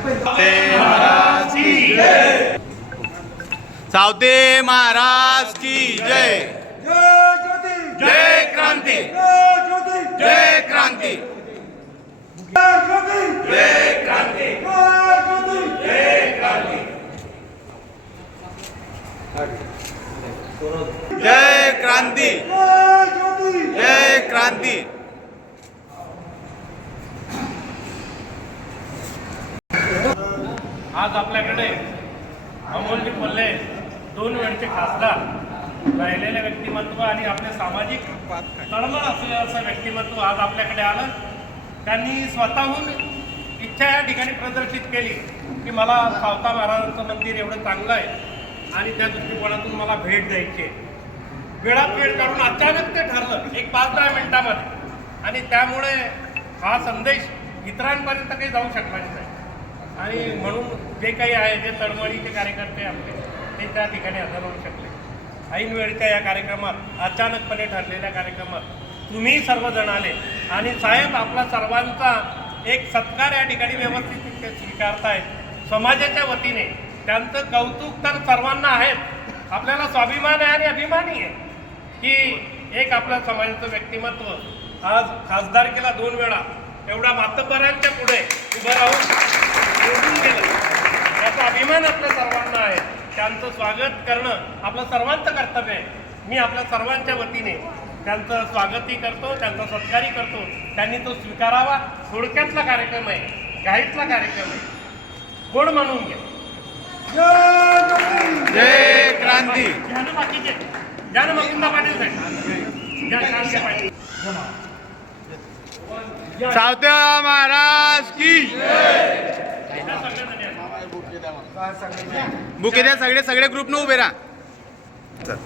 महाराज की जय। महाराज जय। जय क्रांति। जय क्रांति। जय क्रांती। जय क्रांती। जय ज्योती जय क्रांती। आज आपल्याकडे अमोलजी कोल्हे दोन वेळचे खासदार राहिलेले व्यक्तिमत्व आणि आपले सामाजिक तळमळ असलेलं असं व्यक्तिमत्व आज आपल्याकडे आलं. त्यांनी स्वतःहून इच्छा या ठिकाणी प्रदर्शित केली की मला सावता महाराजांचं मंदिर एवढं चांगलं आहे आणि त्या दृष्टिकोनातून मला भेट द्यायची आहे. वेळात वेळ काढून अचानक ते ठरलं एक पाच दहा मिनिटामध्ये. आणि त्यामुळे हा संदेश इतरांपर्यंत काही जाऊ शकला नाही. आणि म्हणून जे काही आहे जे तळमळीचे कार्यकर्ते आपले ते त्या ठिकाणी हजर होऊ शकले. ऐन वेळच्या या कार्यक्रमात अचानकपणे ठरलेल्या कार्यक्रमात तुम्ही सर्वजण आले आणि साहेब आपला सर्वांचा एक सत्कार या ठिकाणी व्यवस्थित स्वीकारतायत. समाजाच्या वतीने त्यांचं कौतुक तर सर्वांना आहेत आपल्याला स्वाभिमान आहे आणि अभिमानी आहे. की एक आपल्या समाजाचं व्यक्तिमत्व. आज खासदारकीला दोन वेळा. एवढ्या मातबऱ्यांच्या पुढे उभं राहून निवडून गेलं याचा अभिमान आपल्या सर्वांना आहे. त्यांचं स्वागत करणं आपलं सर्वांचं कर्तव्य आहे. मी आपल्या सर्वांच्या वतीने त्यांचं स्वागतही करतो त्यांचा सत्कारही करतो. त्यांनी तो स्वीकारावा. थोडक्यातला कार्यक्रम आहे. घाईतला कार्यक्रम आहे. गोड म्हणून घ्या? जय क्रांती. घ्या ना बाकीचे घ्या ना मकुंदा पाटील साहेब. घ्या क्रांती पाटील. सावते महाराज की. बुके द्या सगळे सगळे ग्रुप न उभे राहा. चल.